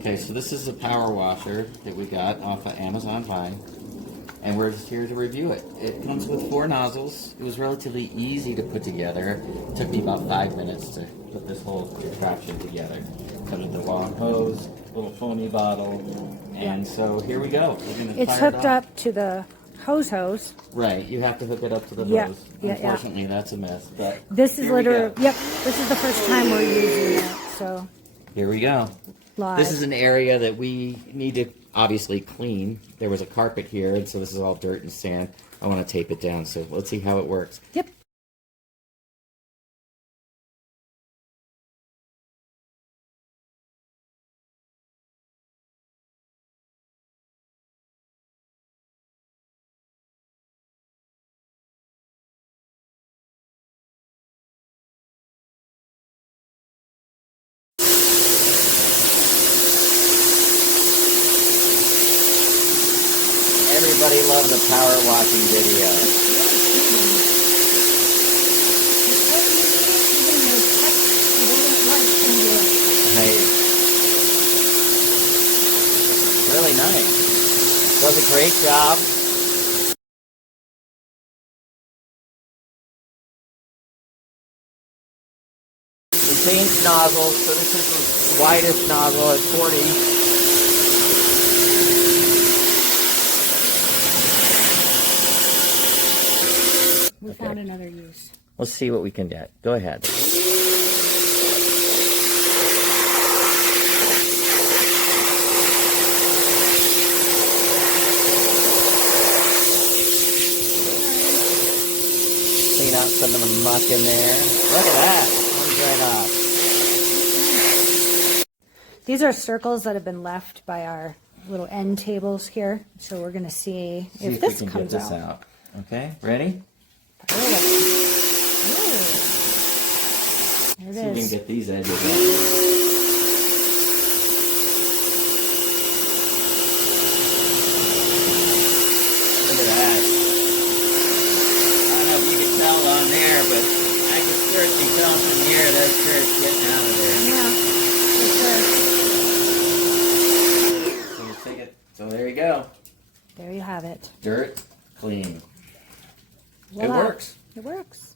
Okay, so this is the power washer that we got off of Amazon Prime, and we're just here to review it. It comes with 4 nozzles. It was relatively easy to put together. It took me about 5 minutes to put this whole contraption together. Comes with the long hose, little foamy bottle, and so here we go. We're gonna It's fire it hooked up to the hose. Right, you have to hook it up to the Yeah, hose. yeah, Unfortunately, that's a mess, but This is here we literally, go. yep, this is the first time we're using it, so Here we go. live. This is an area that we need to obviously clean. There was a carpet here, and so this is all dirt and sand. I want to tape it down, so let's see how it works. Yep. Everybody loves a power washing video. Hey, really nice. Does a great job. We changed nozzles, so this is the widest nozzle at 40. We found another use. Let's see what we can get. Go ahead. Clean out some of the muck in there. Look at that. Comes right off. These are circles that have been left by our little end tables here, so we're going to see if this we can comes get this out. Okay, ready? There it See if we can is. get these edges out. Look at that. I don't know if you can tell on there, but I can certainly tell from here that dirt's getting out of there. Yeah, for sure. So we'll take it. So there you go. There you have it. Dirt clean. It Voila. works. It works.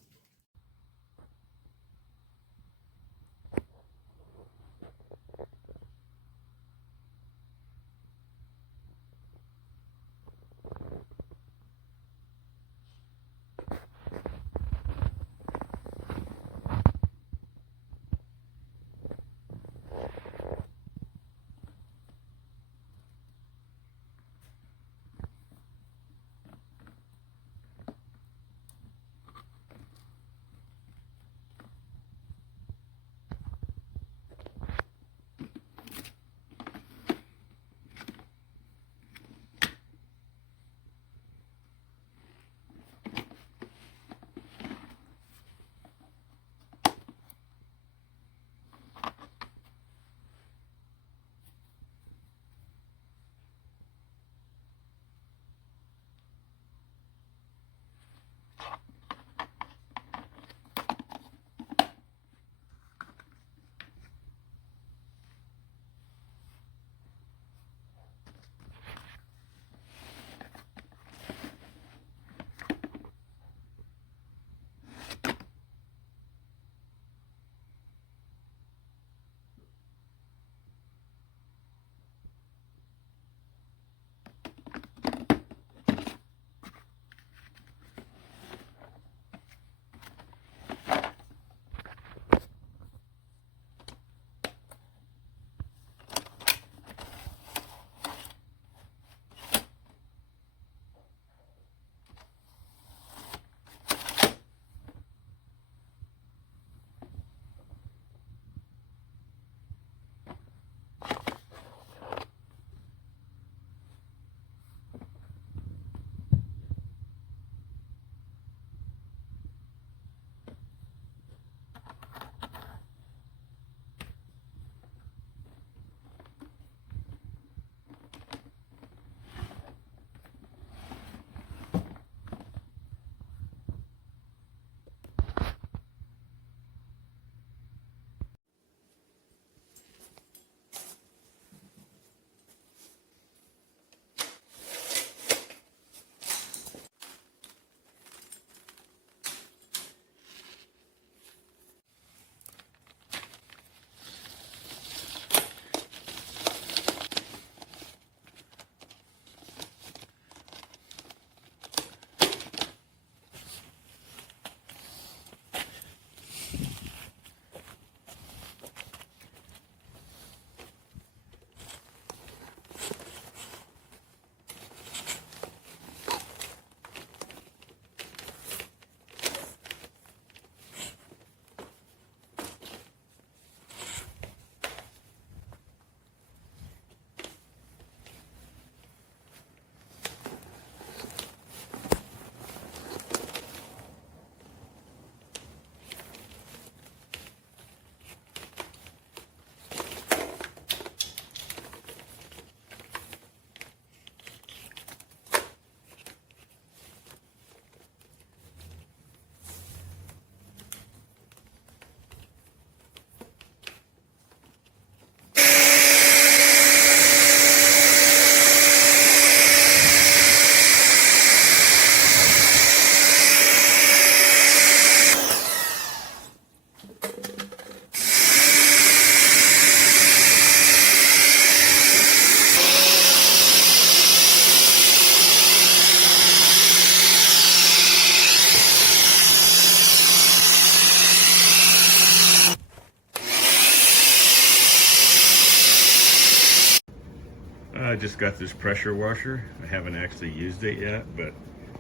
just got this pressure washer. I haven't actually used it yet, but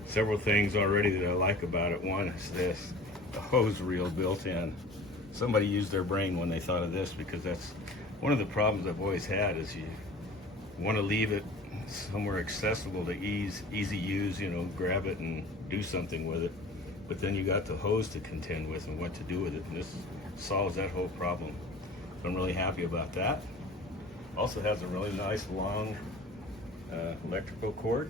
several things already that I like about it. One is this, the hose reel built in. Somebody used their brain when they thought of this, because that's one of the problems I've always had, is you want to leave it somewhere accessible to easy use, you know, grab it and do something with it. But then you got the hose to contend with and what to do with it, and this solves that whole problem. So I'm really happy about that. Also has a really nice long electrical cord.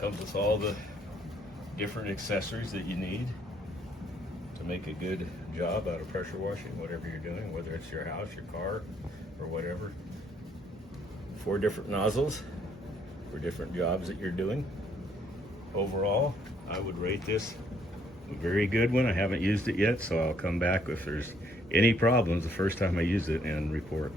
Comes with all the different accessories that you need to make a good job out of pressure washing, whatever you're doing, whether it's your house, your car, or whatever. 4 different nozzles for different jobs that you're doing. Overall, I would rate this a very good one. I haven't used it yet, so I'll come back if there's any problems the first time I use it and report.